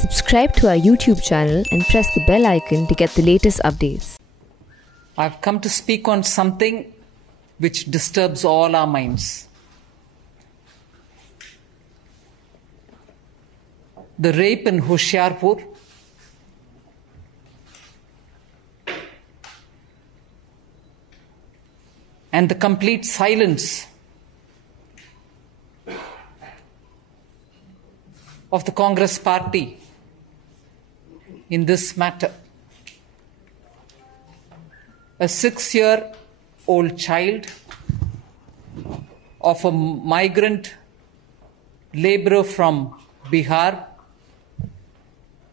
Subscribe to our YouTube channel and press the bell icon to get the latest updates. I've come to speak on something which disturbs all our minds. The rape in Hoshiarpur, and the complete silence of the Congress party in this matter. A 6-year-old child of a migrant laborer from Bihar,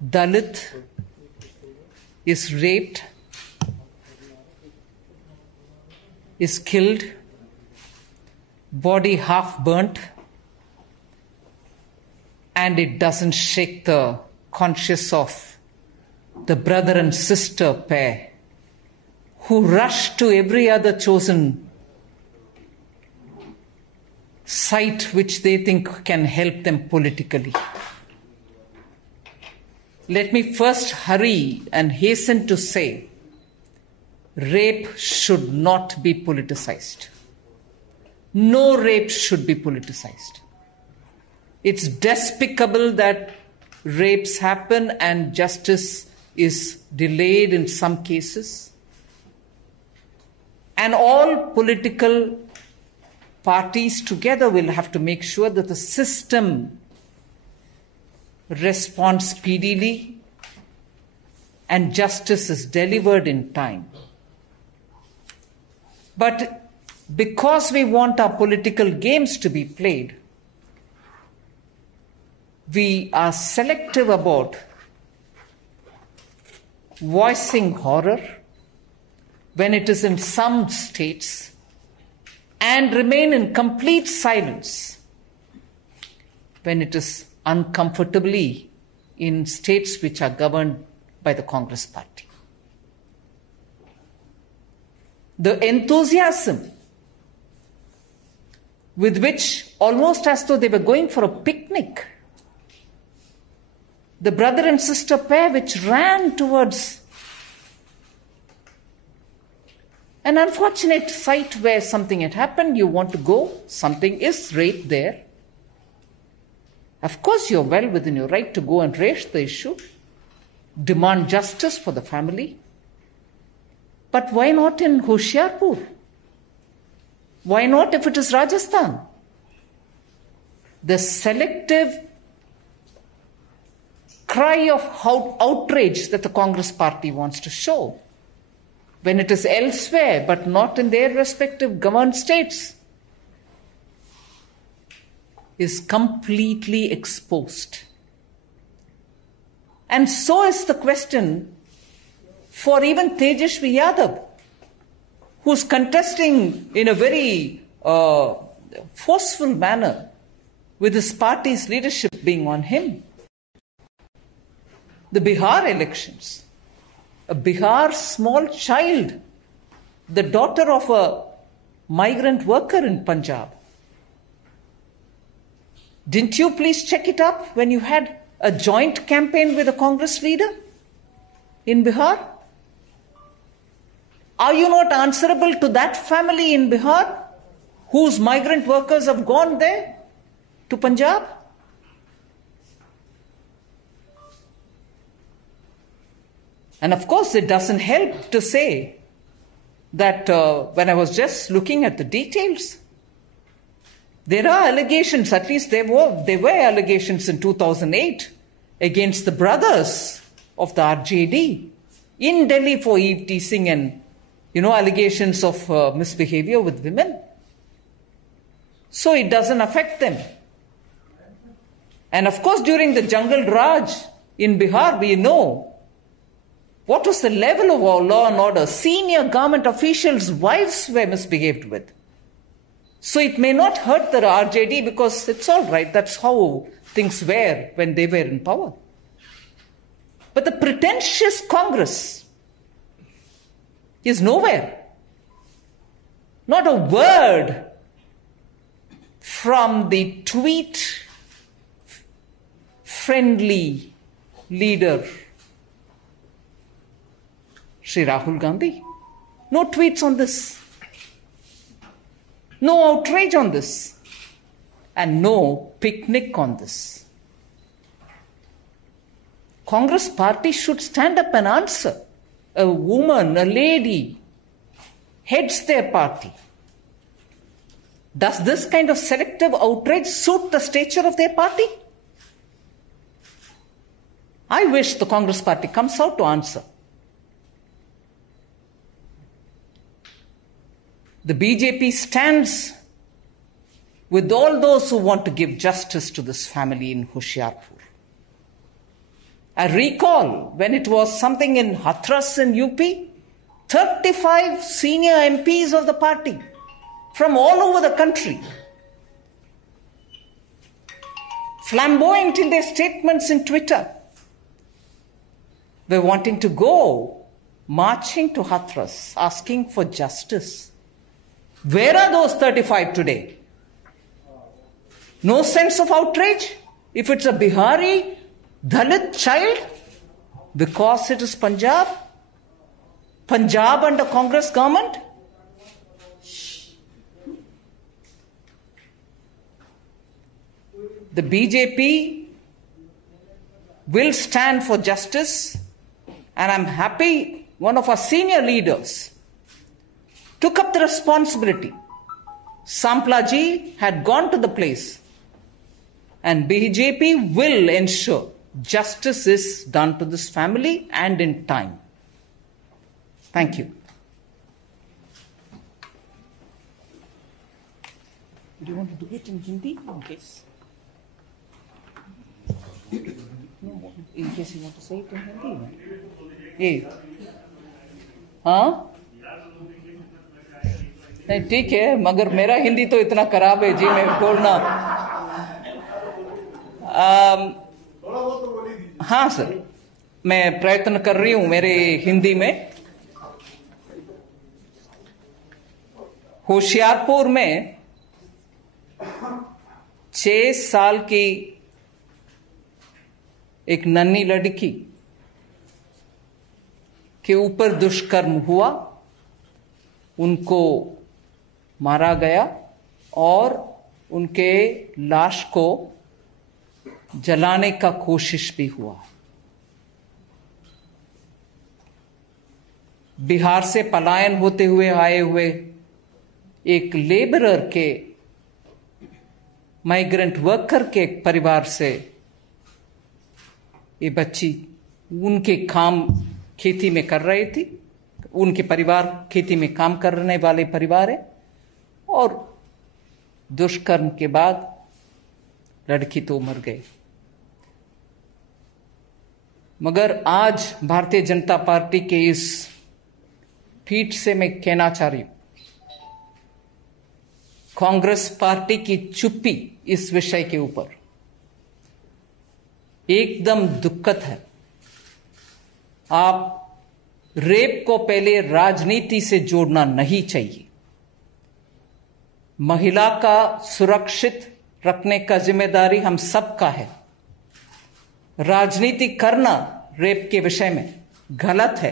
Dalit, is raped, is killed, body half burnt, and it doesn't shake the conscience of the brother and sister pair who rush to every other chosen site which they think can help them politically. Let me first hurry and hasten to say, rape should not be politicized. No rape should be politicized. It's despicable that rapes happen and justice is delayed in some cases. And all political parties together will have to make sure that the system responds speedily and justice is delivered in time. But because we want our political games to be played, we are selective about voicing horror when it is in some states and remain in complete silence when it is uncomfortably in states which are governed by the Congress party. The enthusiasm with which, almost as though they were going for a picnic, the brother and sister pair which ran towards an unfortunate site where something had happened, you want to go, something is rape there. Of course, you're well within your right to go and raise the issue, demand justice for the family. But why not in Hoshiarpur? Why not if it is Rajasthan? The selective cry of outrage that the Congress party wants to show when it is elsewhere but not in their respective governed states is completely exposed. And so is the question for even Tejashwi Yadav, who's contesting in a very forceful manner with his party's leadership being on him. The Bihar elections, a Bihar small child, the daughter of a migrant worker in Punjab. Didn't you please check it up when you had a joint campaign with a Congress leader in Bihar? Are you not answerable to that family in Bihar whose migrant workers have gone there to Punjab? And of course, it doesn't help to say that when I was just looking at the details, there are allegations, at least there were allegations in 2008 against the brothers of the RJD in Delhi for eve teasing and, allegations of misbehavior with women. So it doesn't affect them. And of course, during the Jungle Raj in Bihar, we know what was the level of our law and order. Senior government officials' wives were misbehaved with. So it may not hurt the RJD because it's all right. That's how things were when they were in power. But the pretentious Congress is nowhere. Not a word from the tweet friendly leader, Shri Rahul Gandhi. No tweets on this. No outrage on this. And no picnic on this. Congress party should stand up and answer. A woman, a lady, heads their party. Does this kind of selective outrage suit the stature of their party? I wish the Congress party comes out to answer. The BJP stands with all those who want to give justice to this family in Hoshiarpur. I recall when it was something in Hathras in UP, 35 senior MPs of the party from all over the country, flamboyant in their statements in Twitter, were wanting to go marching to Hathras, asking for justice. Where are those 35 today? No sense of outrage? If it's a Bihari, Dalit child, because it is Punjab under Congress government? The BJP will stand for justice, and I'm happy one of our senior leaders took up the responsibility. Samplaji had gone to the place, and BJP will ensure justice is done to this family and in time. Thank you. Do you want to do it in Hindi in case? No, in case you want to say it in Hindi. Yeah. हाँ? नहीं ठीक है, मगर मेरा हिंदी तो इतना खराब है जी, मैं बोलना हाँ सर, मैं प्रयत्न कर रही हूं मेरे हिंदी में। होशियारपुर में 6 साल की एक नन्ही लड़की के ऊपर दुष्कर्म हुआ, उनको मारा गया और उनके लाश को जलाने का कोशिश भी हुआ। बिहार से पलायन होते हुए आए हुए एक लेबरर के, माइग्रेंट वर्कर के परिवार से ये बच्ची उनके काम खेती में कर रही थी, उनके परिवार खेती में काम करने वाले परिवार है, और दुष्कर्म के बाद लड़की तो मर गई। मगर आज भारतीय जनता पार्टी के इस पीठ से मैं कहना चाह रही हूं, कांग्रेस पार्टी की चुप्पी इस विषय के ऊपर एकदम दुखद है। आप रेप को पहले राजनीति से जोड़ना नहीं चाहिए। महिला का सुरक्षित रखने का जिम्मेदारी हम सबका है। राजनीति करना रेप के विषय में गलत है।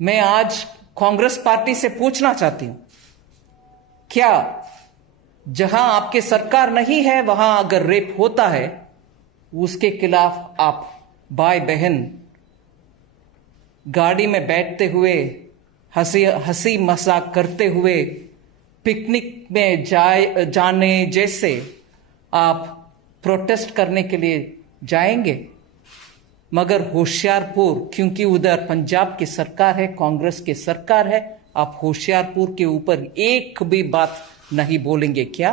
मैं आज कांग्रेस पार्टी से पूछना चाहती हूं, क्या जहां आपकी सरकार नहीं है वहां अगर रेप होता है, उसके खिलाफ आप भाई बहन गाड़ी में बैठते हुए हंसी मजाक करते हुए पिकनिक में जाने जैसे आप प्रोटेस्ट करने के लिए जाएंगे? मगर होशियारपुर, क्योंकि उधर पंजाब की सरकार है, कांग्रेस की सरकार है, आप होशियारपुर के ऊपर एक भी बात नहीं बोलेंगे क्या?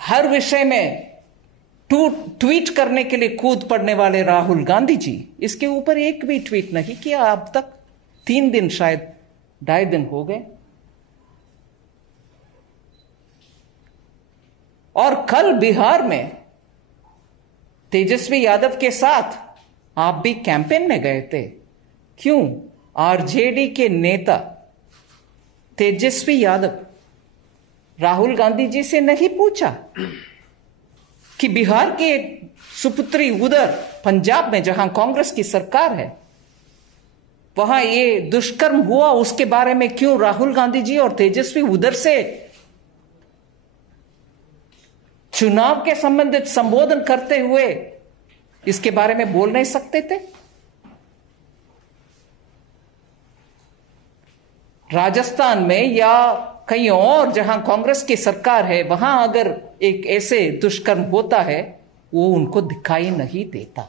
हर विषय में ट्वीट करने के लिए कूद पड़ने वाले राहुल गांधी जी, इसके ऊपर एक भी ट्वीट नहीं किया अब तक। 3 दिन, शायद 2.5 दिन हो गए। और कल बिहार में तेजस्वी यादव के साथ आप भी कैंपेन में गए थे। क्यों? आरजेडी के नेता तेजस्वी यादव राहुल गांधी जी से नहीं पूछा कि बिहार के सुपुत्री उधर पंजाब में जहां कांग्रेस की सरकार है वहां ये दुष्कर्म हुआ, उसके बारे में क्यों राहुल गांधी जी और तेजस्वी उधर से चुनाव के संबंधित संबोधन करते हुए इसके बारे में बोल नहीं सकते थे? राजस्थान में या कहीं और जहां कांग्रेस की सरकार है वहां अगर एक ऐसे दुष्कर्म होता है वो उनको दिखाई नहीं देता।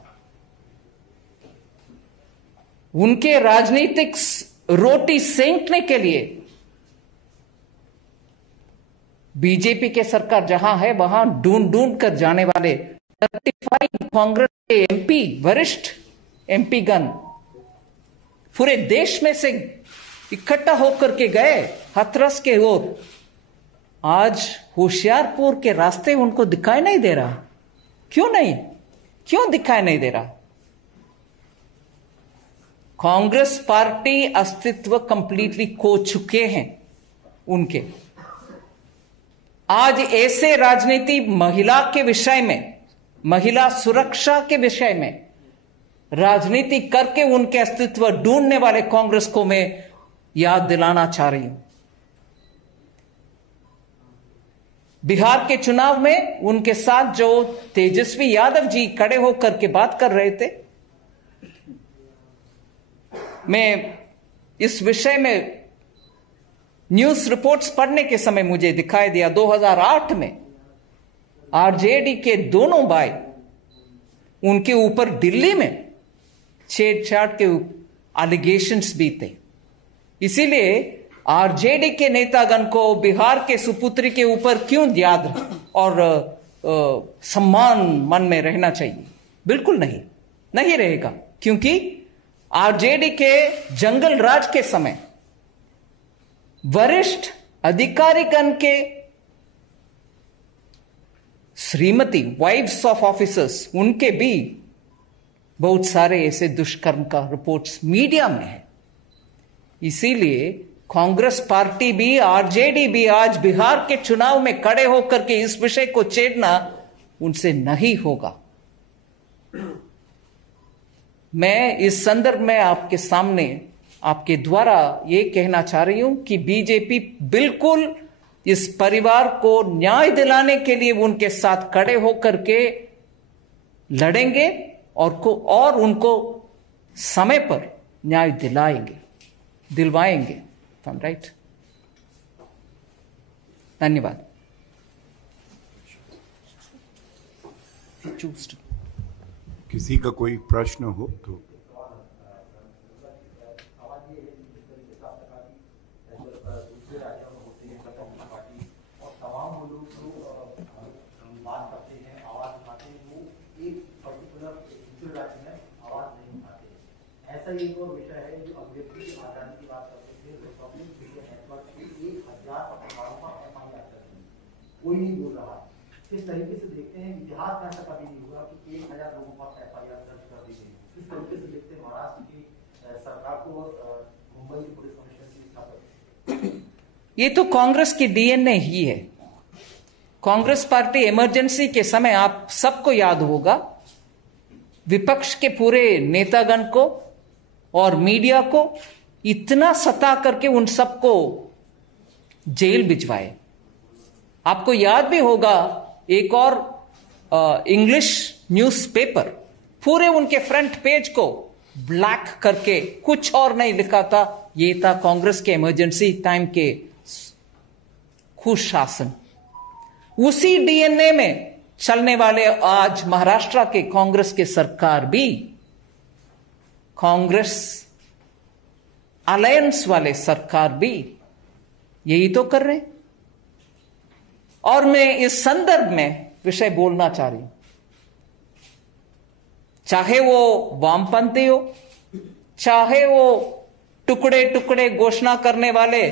उनके राजनीतिक रोटी सेंकने के लिए बीजेपी के सरकार जहां है वहां ढूंढ ढूंढ कर जाने वाले 35 कांग्रेस के एमपी, वरिष्ठ एमपी गण पूरे देश में से इकट्ठा होकर के गए हाथरस के ओर। आज होशियारपुर के रास्ते उनको दिखाई नहीं दे रहा। क्यों नहीं? क्यों दिखाई नहीं दे रहा? कांग्रेस पार्टी अस्तित्व कंप्लीटली खो चुके हैं उनके। आज ऐसे राजनीति महिला के विषय में, महिला सुरक्षा के विषय में राजनीति करके उनके अस्तित्व ढूंढने वाले कांग्रेस को मैं याद दिलाना चाह रही हूं। बिहार के चुनाव में उनके साथ जो तेजस्वी यादव जी खड़े होकर के बात कर रहे थे, मैं इस विषय में न्यूज रिपोर्ट्स पढ़ने के समय मुझे दिखाई दिया 2008 में आरजेडी के दोनों भाई उनके ऊपर दिल्ली में छेड़छाड़ के एलिगेशंस भी थे। इसीलिए आरजेडी के नेतागण को बिहार के सुपुत्री के ऊपर क्यों याद और सम्मान मन में रहना चाहिए? बिल्कुल नहीं, नहीं रहेगा। क्योंकि आरजेडी के जंगल राज के समय वरिष्ठ अधिकारीगण के श्रीमती, वाइफ्स ऑफ ऑफिसर्स, उनके भी बहुत सारे ऐसे दुष्कर्म का रिपोर्ट्स मीडिया में है। इसीलिए कांग्रेस पार्टी भी, आरजेडी भी आज बिहार के चुनाव में खड़े होकर के इस विषय को छेड़ना उनसे नहीं होगा। मैं इस संदर्भ में आपके सामने, आपके द्वारा यह कहना चाह रही हूं कि बीजेपी बिल्कुल इस परिवार को न्याय दिलाने के लिए उनके साथ खड़े होकर के लड़ेंगे और उनको समय पर न्याय दिलवाएंगे। राइट? धन्यवाद। किसी का कोई प्रश्न हो तो ऐसा एक और विषय है जो अभिव्यक्ति की आजादी की बात करते थे, तो पब्लिक मीडिया नेटवर्क की 1000 पत्रकारों पर एफआईआर कर दी, कोई नहीं बोल रहा। किस तरीके से देखते हैं, इतिहास में ऐसा कभी नहीं हुआ कि 1000 लोगों पर एफआईआर दर्ज कर दी गई। किस तरीके से देखते हैं महाराष्ट्र की सरकार को और मुंबई की पुलिस कमिश्नर की स्थापना? ये तो कांग्रेस की डीएनए ही है। कांग्रेस पार्टी इमरजेंसी के समय, आप सबको याद होगा, विपक्ष के पूरे नेतागण को और मीडिया को इतना सता करके उन सबको जेल भिजवाए। आपको याद भी होगा एक और इंग्लिश न्यूज़पेपर पूरे उनके फ्रंट पेज को ब्लैक करके कुछ और नहीं लिखा था, ये था कांग्रेस के इमरजेंसी टाइम के कुशासन। उसी डीएनए में चलने वाले आज महाराष्ट्र के कांग्रेस के सरकार भी, कांग्रेस अलायंस वाले सरकार भी यही तो कर रहे हैं। और मैं इस संदर्भ में विषय बोलना चाह रही हूं, चाहे वो वामपंथी हो, चाहे वो टुकड़े टुकड़े घोषणा करने वाले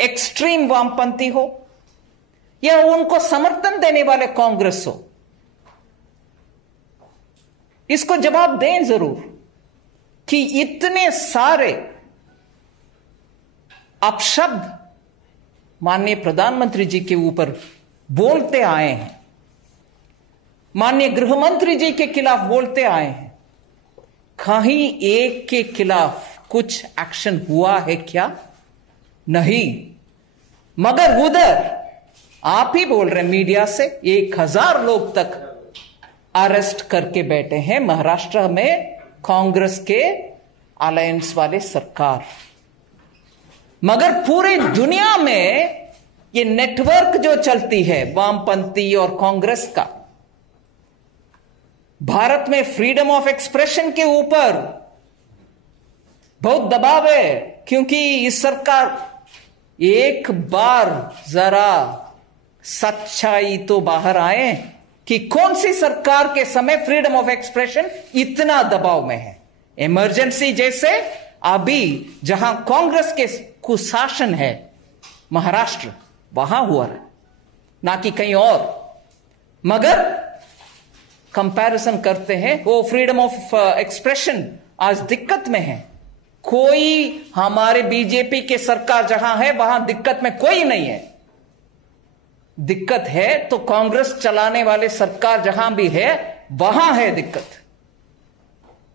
एक्सट्रीम वामपंथी हो, या उनको समर्थन देने वाले कांग्रेस हो, इसको जवाब दें जरूर कि इतने सारे अपशब्द माननीय प्रधानमंत्री जी के ऊपर बोलते आए हैं, माननीय गृह मंत्री जी के खिलाफ बोलते आए हैं, कहीं एक के खिलाफ कुछ एक्शन हुआ है क्या? नहीं। मगर उधर आप ही बोल रहे हैं मीडिया से 1000 लोग तक अरेस्ट करके बैठे हैं महाराष्ट्र में कांग्रेस के अलायंस वाले सरकार। मगर पूरी दुनिया में ये नेटवर्क जो चलती है वामपंथी और कांग्रेस का, भारत में फ्रीडम ऑफ एक्सप्रेशन के ऊपर बहुत दबाव है, क्योंकि इस सरकार एक बार जरा सच्चाई तो बाहर आए कि कौन सी सरकार के समय फ्रीडम ऑफ एक्सप्रेशन इतना दबाव में है। इमरजेंसी जैसे अभी जहां कांग्रेस के कुशासन है महाराष्ट्र, वहां हुआ है, ना कि कहीं और। मगर कंपैरिजन करते हैं, वो फ्रीडम ऑफ एक्सप्रेशन आज दिक्कत में है। कोई हमारे बीजेपी के सरकार जहां है वहां दिक्कत में कोई नहीं है। दिक्कत है तो कांग्रेस चलाने वाले सरकार जहां भी है वहां है दिक्कत।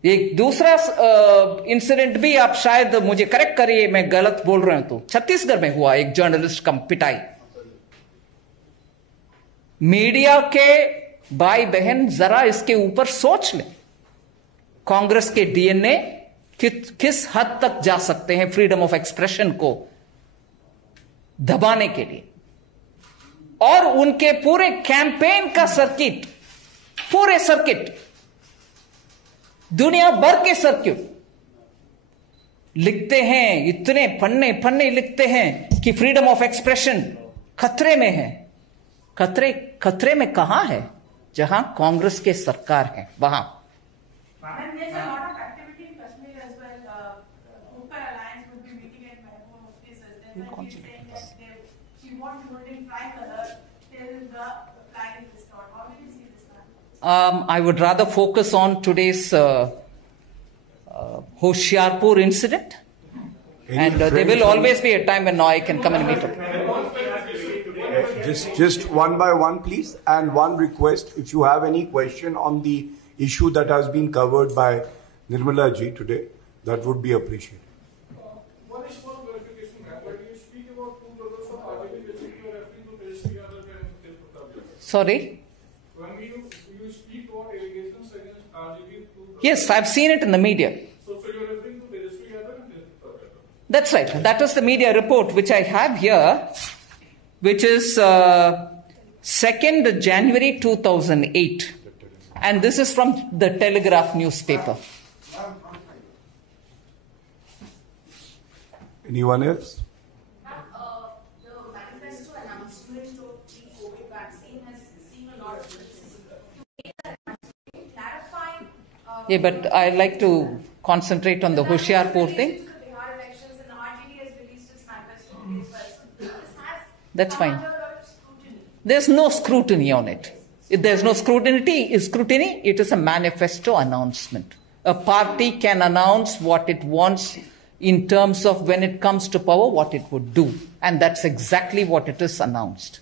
एक दूसरा इंसिडेंट भी आप शायद मुझे करेक्ट करिए, मैं गलत बोल रहा हूं तो, छत्तीसगढ़ में हुआ एक जर्नलिस्ट का पिटाई। मीडिया के भाई बहन जरा इसके ऊपर सोच लें, कांग्रेस के डीएनए किस हद तक जा सकते हैं फ्रीडम ऑफ एक्सप्रेशन को दबाने के लिए। और उनके पूरे कैंपेन का सर्किट, पूरे सर्किट, दुनिया भर के सर्किट लिखते हैं, इतने पन्ने पन्ने लिखते हैं कि फ्रीडम ऑफ एक्सप्रेशन खतरे में है। खतरे में कहां है? जहां कांग्रेस के सरकार है वहां। I would rather focus on today's Hoshiarpur incident, and there will always be a time when I can come and meet up. Just one by one, please, and one request: if you have any question on the issue that has been covered by Nirmala ji today, that would be appreciated. One small clarification, ma'am. When you speak about two brothers of RJD, basically you are referring to Tejasvi Yadav and Tejpatap. Sorry? When you speak about allegations against RJD, Yes, I've seen it in the media. So you are referring to Tejasvi Yadav and Tejpatap. That's right. That is the media report which I have here, which is 2nd January 2008. And this is from the Telegraph newspaper. Anyone else? The manifesto announcement of the COVID vaccine has seen a lot of criticism. To clarify, Yeah, but I like to concentrate on the Hoshiarpur thing. the Bihar elections and RJD has released its manifesto as well. So this has That's come fine. under a lot of scrutiny. There's no scrutiny on it. If there's no scrutiny, it is a manifesto announcement. A party can announce what it wants in terms of when it comes to power, what it would do. And that's exactly what it is announced.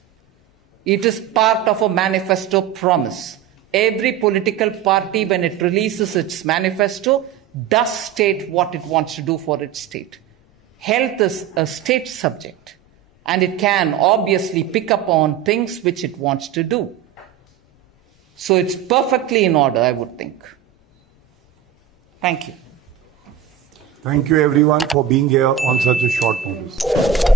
It is part of a manifesto promise. Every political party, when it releases its manifesto, does state what it wants to do for its state. Health is a state subject, and it can obviously pick up on things which it wants to do. So it's perfectly in order, I would think. Thank you. Thank you everyone for being here on such a short notice.